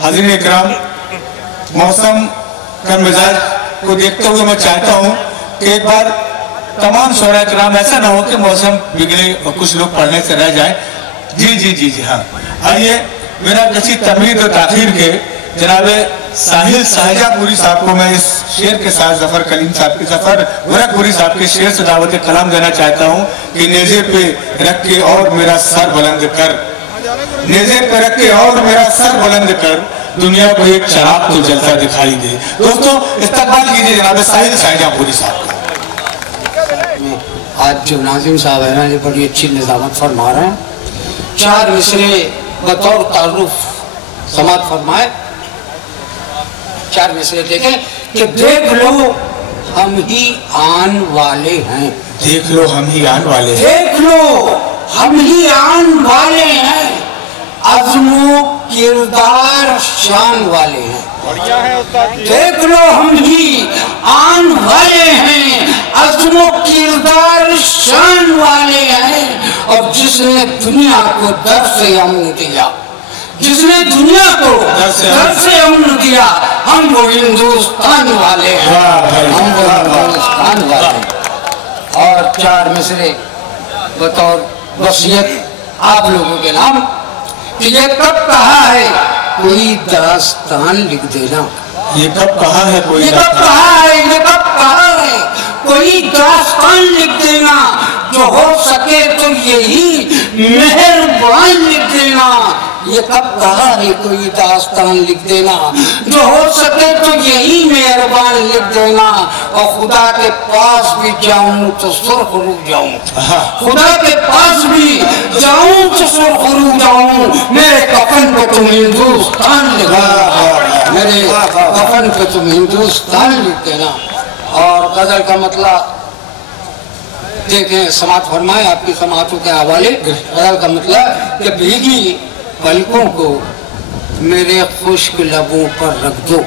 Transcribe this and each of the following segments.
हाज़रीन इकराम, मौसम का मिजाज को देखते हुए मैं चाहता हूँ कि एक बार तमाम शोरा इकराम, ऐसा ना हो कि मौसम बिगड़े और कुछ लोग पढ़ने से रह जाएं। जी जी जी जी हाँ, आइए बिना किसी तमहीद और ताख़ीर के जनाब साहिल शाहजहाँपुरी साहब को मैं इस शेर के साथ ज़फ़र कलीम साहब के ज़फ़र गोरखपुरी साहब के शेर से दावत कलाम देना चाहता हूँ कि नेज़े पे रख के और मेरा सर बुलंद कर, नेज़े पे रख के और मेरा सर बुलंद कर, दुनिया को एक शराब तो जलता दिखाई दे। दोस्तों इस्तकबाल कीजिए जनाब साहिल शाहजहाँपुरी साहब का। आज जो नाज़िम साहब है ना, ये बड़ी अच्छी निज़ामत फरमा रहे हैं। 4 मिसरे बतौर तारुफ समात फरमाए। 4 मिसरे देखें कि देख लो हम ही आन वाले हैं, देख लो हम ही आन वाले हैं, देख लो हम ही आन वाले हैं, अज़्मो किरदार शान वाले हैं। देख लो हम ही आन वाले हैं, अज़्मो किरदार शान वाले हैं। और जिसने दुनिया को दर से अमन दिया, जिसने दुनिया को दर से अमन दिया, हम वो हिंदुस्तान वाले हैं, हम वो हिंदुस्तान वाले हैं। और 4 मिसरे बतौर वसीयत आप लोगों के नाम कि ये कब कहा है कोई दास्तान लिख देना, ये कब कहा है कोई, ये कब कहा है, ये कब कहा है कोई दास्तान लिख देना, जो हो सके तो यही मेहरबान लिख देना। ये कब कहा है कोई दास्तान लिख देना, जो हो सके तो यही मेहरबान लिख देना। और खुदा के पास भी जाऊं तो सुर्ख रू जाऊं, खुदा के पास भी जाऊं तो सुर्ख रू जाऊं, मेरे कफन पे तुम हिंदुस्तान लिख देना, मेरे कफन पे तुम हिंदुस्तान लिख देना। और गजल का मतलब देखें, समात फरमाए आपकी समातों के हवाले। गजल का मतलब कि भीगी पलकों को मेरे खुश्क लबों पर रख दो,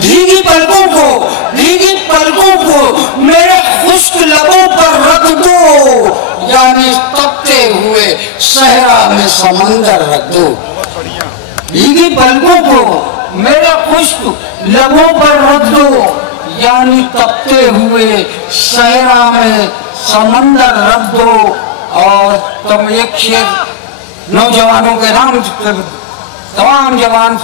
भीगी पलकों को, भीगी पलकों को मेरे खुश्क लबों पर रख दो, यानी तपते हुए सहरा में समंदर रख दो। भीगी पलकों को मेरे खुश्क लबों पर रख दो, यानी तपते हुए सहरा में समंदर रख दो। और तुम एक शेर नौजवानों के नाम, तमाम जवान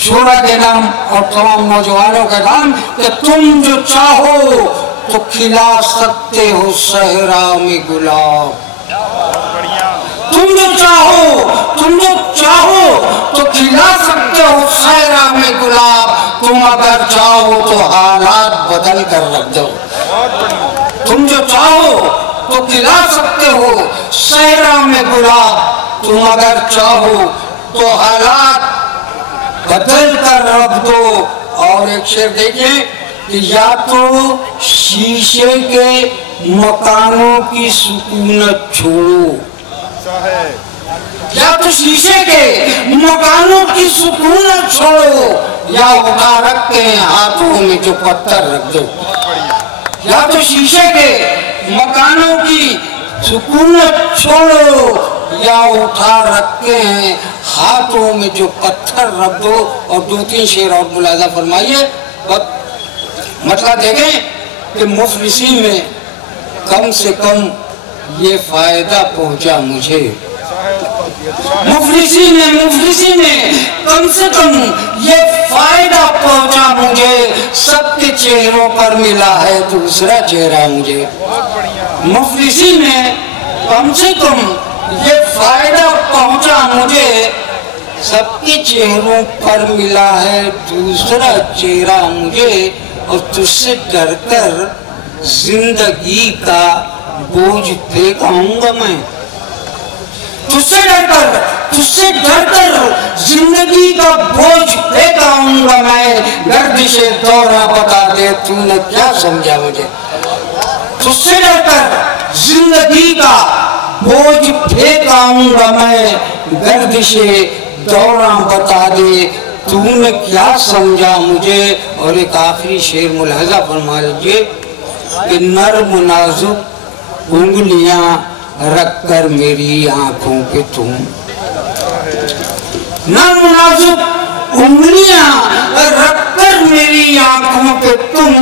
शोरा के नाम और तमाम नौजवानों के नाम कि तुम जो चाहो तो खिला सकते हो सहरा में गुलाब, तुम जो चाहो, तुम जो चाहो तो खिला सकते हो सहरा में गुलाब, तुम अगर चाहो तो हालात बदल कर रख दो, तुम जो चाहो तो खिला सकते हो सहरा में गुलाब, तुम अगर चाहो तो हालात बदल कर रख दो। और एक शेर देखिए कि या तो शीशे के मकानों की सुकूनत छोड़ो, या तो शीशे के मकानों की सुकूनत छोड़ो, या उठा रख के हाथों में जो पत्थर रख दो, या तो शीशे के मकानों की सुकूनत छोड़ो, या उठा रखे हैं हाथों में जो पत्थर रख दो। और 2-3 शेर और मुलाजा फरमाइए। मतलब देखें कि मुफलिसी में कम से कम ये फायदा पहुंचा मुझे, मुफलिसी में कम से कम ये फायदा पहुंचा मुझे, सबके चेहरों पर मिला है दूसरा चेहरा मुझे। मुफलिसी में कम से कम ये फायदा पहुंचा मुझे, सबके चेहरों पर मिला है दूसरा चेहरा मुझे। और तुझसे डर कर जिंदगी का बोझ फेंकाऊंगा मैं, तुझसे डर कर जिंदगी का बोझ फेंकाऊंगा मैं, गर्दिशे दौरा बता दे तूने क्या समझा मुझे। तुझसे डर कर जिंदगी का बोझ फेंकाऊंगा मैं, गर्दिशे दौरा बता दे तूने क्या समझा मुझे। और एक आखिरी शेर मुलाजा फरमा लीजिए कि नर्म नाजुक उंगलियां रख कर मेरी आंखों पे तुम, नर्म नाजुक उंगलियां रख कर मेरी आंखों पे तुम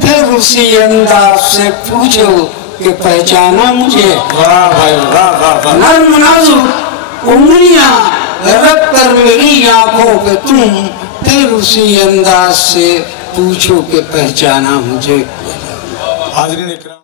फिर उसी अंदाज से पूछो कि पहचाना मुझे। वाह भाई वाह वाह वाह। नर्म नाजुक उंगलियां रख कर मेरी आंखों पे तुम फिर उसी अंदाज से पूछो कि पहचाना मुझे। हाज़रीन इकराम।